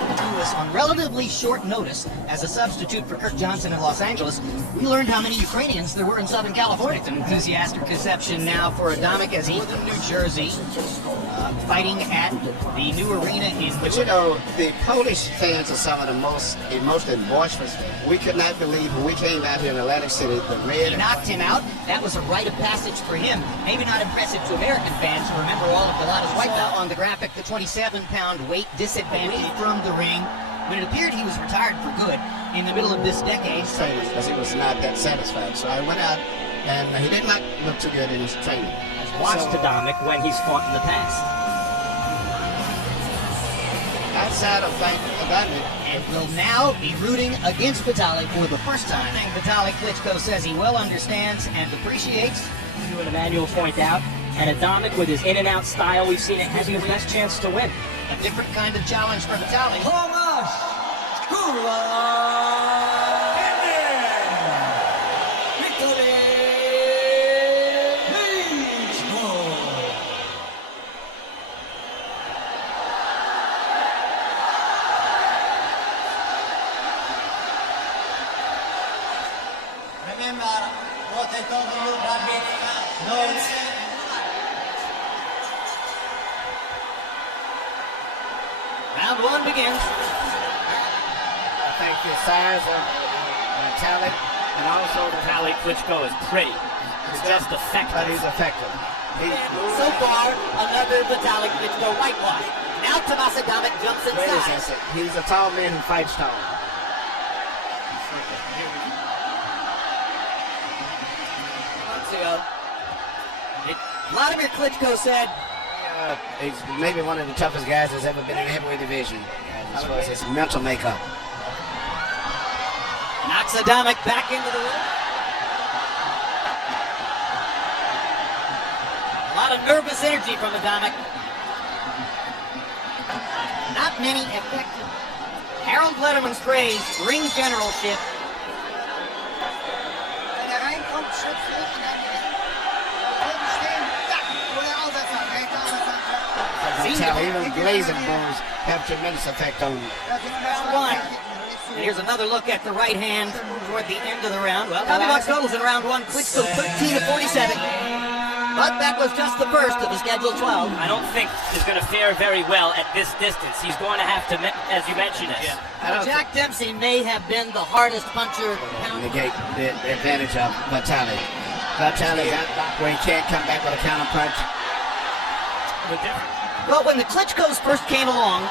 He was on relatively short notice as a substitute for Kirk Johnson in Los Angeles. We learned how many Ukrainians there were in Southern California. It's an enthusiastic reception now for Adamek as he's in New Jersey, fighting at the new arena in... But you know, the Polish fans are some of the most emotional and boisterous. We could not believe when we came out here in Atlantic City, the red... He knocked him out. That was a rite of passage for him. Maybe not impressive to American fans who remember all of Galata's wipeout. On the graphic, the 27-pound weight disadvantage from the ring. When it appeared he was retired for good in the middle of this decade. Because he was not that satisfied. So I went out, and he did not look too good in his training. Watched Adamek when he's fought in the past. Outside of Adamek, and will now be rooting against Vitali for the first time. Vitali Klitschko says he well understands and appreciates. You and Emmanuel point out, and Adamek with his in-and-out style, we've seen it has his best chance to win. A different kind of challenge for Vitali. Tomasz Adamek! Vitali Klitschko! Remember what I told you, Rabbit, don't. Round one begins. I think the size of Vitali, and also Vitali Klitschko is pretty. He's just effective. But he's effective. So far, another Vitali Klitschko whitewash. Now Tomasz Adamek jumps inside. He's a tall man who fights tall. Months ago, Vladimir Klitschko said, he's maybe one of the toughest guys that's ever been in the heavyweight division, as far as his mental makeup. knocks Adamek back into the ring. A lot of nervous energy from Adamek. Not many effective. Harold Letterman's praise, ring generalship. Even blazing blows have tremendous effect on Round one. And here's another look at the right hand toward the end of the round. Well, talking about totals in round one, Klitschko 13 to 47. But that was just the first of the scheduled 12. I don't think he's going to fare very well at this distance. He's going to have to, as you mentioned, Jack Dempsey may have been the hardest puncher. negate the advantage of Vitali. Vitali where he can't come back with a counter punch. But when the Klitschkos first came along,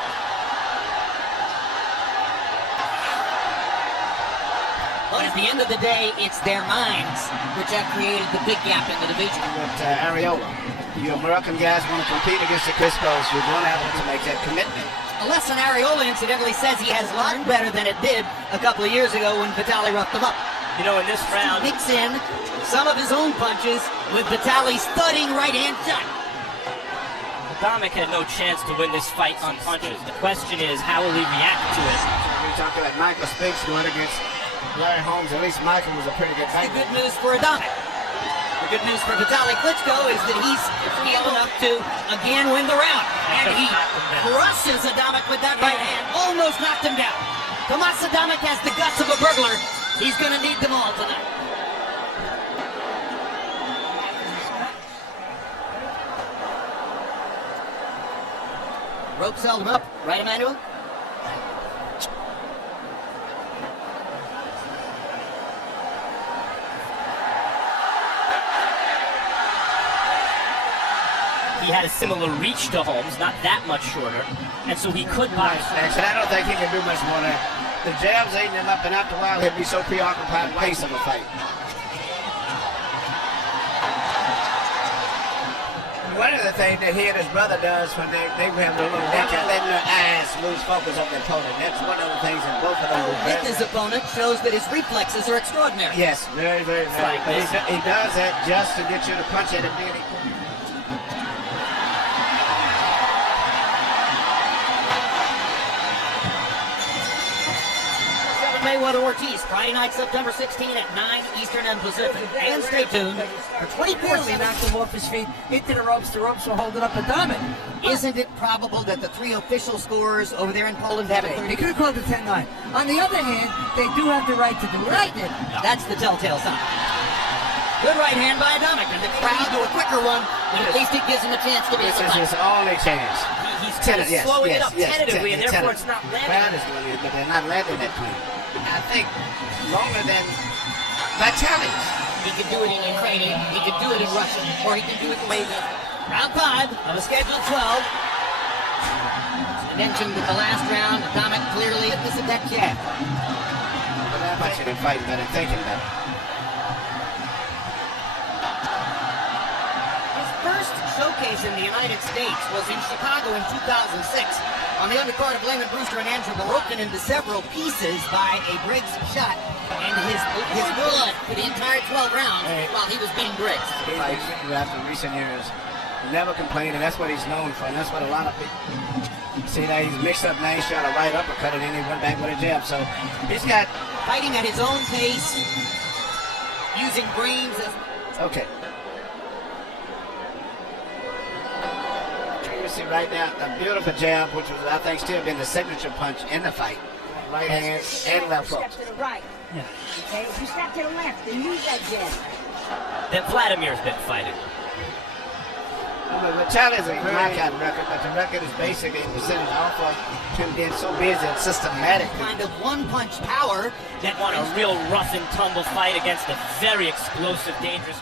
but at the end of the day, it's their minds which have created the big gap in the division. But Ariola, you American guys want to compete against the Klitschkos, you're going to have to make that commitment. Lesson Ariola incidentally says he has learned better than it did a couple of years ago when Vitali roughed him up. You know, in this round, Mix in some of his own punches with Vitali's thudding right-hand shot. Adamek had no chance to win this fight on punches. The question is, how will he react to it? We talked about Michael Spinks going against Larry Holmes. At least Michael was a pretty good The fighter. good news for Adamek. The good news for Vitali Klitschko is that he's able enough to again win the round. And he crushes Adamek with that right hand. Almost knocked him down. Tomasz Adamek has the guts of a burglar. He's going to need them all tonight. Ropes held him up. Right, Emmanuel? He had a similar reach to Holmes, not that much shorter, and so he could box. And I don't think he can do much more than that. The jabs eating him up, and after a while he'll be so preoccupied with the pace of the fight. One of the things that he and his brother does when they have a little neck out, letting their eyes lose focus on their opponent. That's one of the things that both of them do. With his opponent shows that his reflexes are extraordinary. Yes, very, very, very. Like But this. he does that just to get you to punch at him. Mayweather-Ortiz, Friday night, September 16 at 9 Eastern and Pacific. And stay tuned for 24/7. Knocked him off his feet into the ropes. The ropes were holding up Adamek. Isn't it probable that the 3 official scorers over there in Poland have it? They could have called it 10-9. On the other hand, they do have the right to do what they did. That's the telltale sign. Good right hand by Adamek, and the crowd do a quicker one, but at least it gives him a chance to be This is his only chance. He's kind of slowing it up tentatively, and therefore it's not Crowd landing. is doing it, but they're not landing that clean. I think longer than Vitali. He can do it in Ukrainian, he can do it in Russian, or he can do it in Wavy. Round 5 of a scheduled 12. I mentioned that the last round, Adamek clearly missed that jab. But that much in fighting better, thinking better. His first showcase in the United States was in Chicago in 2006 on the undercard of Lehman Brewster and Andrew broken into several pieces by a Briggs shot, and his blood for the entire 12 rounds while he was beating Briggs. He fights after recent years. Never complained, and that's what he's known for, and that's what a lot of people see. Now he's mixed up, now he's trying to right uppercut it, and he went back with a jab. So he's got Fighting at his own pace, using brains as... okay. You see right now a beautiful jab, which was I think still been the signature punch in the fight. Right hand and left hook. Step to the right. Yeah. Okay, if you step to the left, then use that jab. That Vladimir's been fighting. Vitali is a knockout record, but the record is basically a percentage off of him being so busy and systematic. kind of one-punch power that Want a real rough and tumble fight against a very explosive, dangerous.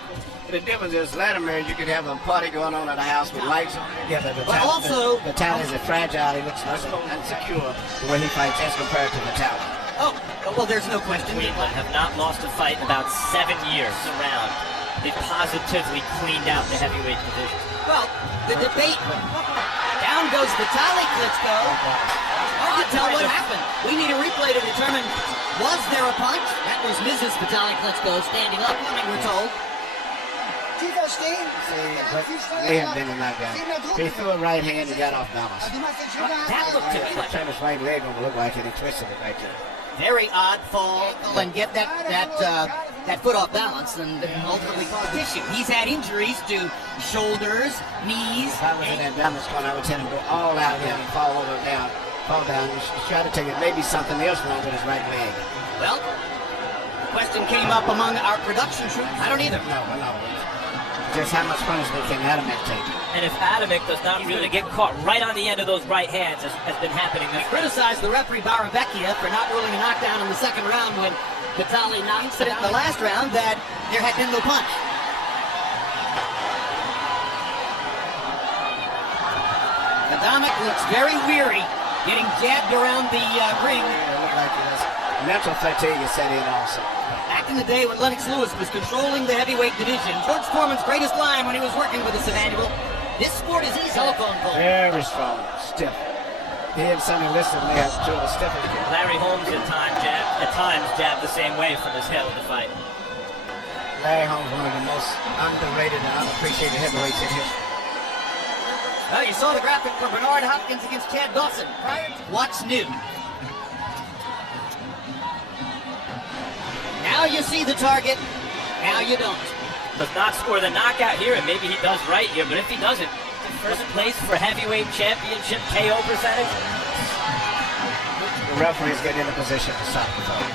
The difference is Vladimir, you could have a party going on at the house with lights on. Yeah, but also- Vitali is a fragile, he looks insecure the way he fights as compared to Vitali. Oh, well, there's no question. Cleveland have not lost a fight in about 7 years around. They positively cleaned out the heavyweight division. Well, the debate, down goes Vitali Klitschko. Hard to tell what happened. We need a replay to determine, was there a punch? That was Mrs. Vitali Klitschko standing up, we're told. They have been a knockdown. He threw a right hand and got off balance. That looked to me like Turned his right leg over, looked like it, he twisted it right there. very odd fall and get that foot off balance and ultimately cause issue. He's had injuries to shoulders, knees. If I was in that balance corner, I would tell him to go all out here and fall down. He's trying to take it. Maybe something else wrong with his right leg. Well, the question came up among our production troops. I don't either. No. Just how much punishment can Adamek take? And if Adamek does not really get caught right on the end of those right hands, as has been happening this fight. Criticized the referee Baravecchia for not ruling a knockdown in the second round when Vitali announced it in the last round that there had been no punch. Adamek looks very weary, getting jabbed around the ring. It looked like it was mental fatigue is set in also. Back in the day when Lennox Lewis was controlling the heavyweight division, George Foreman's greatest line when he was working with us, Emmanuel, this sport is easy. Telephone pole. Very strong, stiff. He and Sonny Liston may have two of the stiffest. Larry Holmes at times jabbed the same way from his head of the fight. Larry Holmes, one of the most underrated and unappreciated heavyweights in history. Well, you saw the graphic for Bernard Hopkins against Chad Dawson. What's new? Now you see the target, now you don't. Does not score the knockout here, and maybe he does right here, but if he doesn't, first place for heavyweight championship KO percentage. The referees get in a position to stop the fight.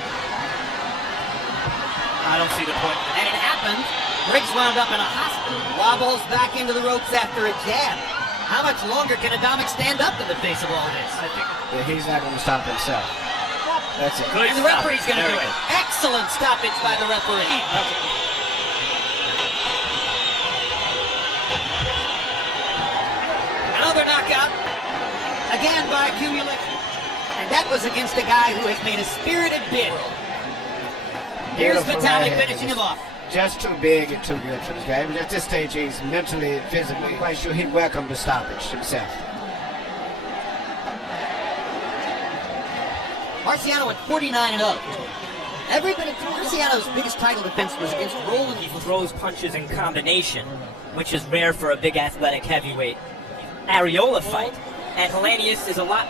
I don't see the point. And it happened. Briggs wound up in a hospital. Wobbles back into the ropes after a jab. How much longer can Adamek stand up in the face of all this? I think Yeah, he's not going to stop himself. That's it. good And the stop. referee's going to Very do it. good. Excellent stoppage by the referee. Another knockout. Again by accumulation. And that was against a guy who has made a spirited bid. Here's Beautiful Vitali right hand. finishing him off. Just too big and too good for this guy. At this stage, he's mentally, physically quite sure he welcomed the stoppage himself. Marciano at 49-0. Marciano's biggest title defense was against Roland. He throws punches in combination, which is rare for a big athletic heavyweight. Areola fight, and Helenius is a lot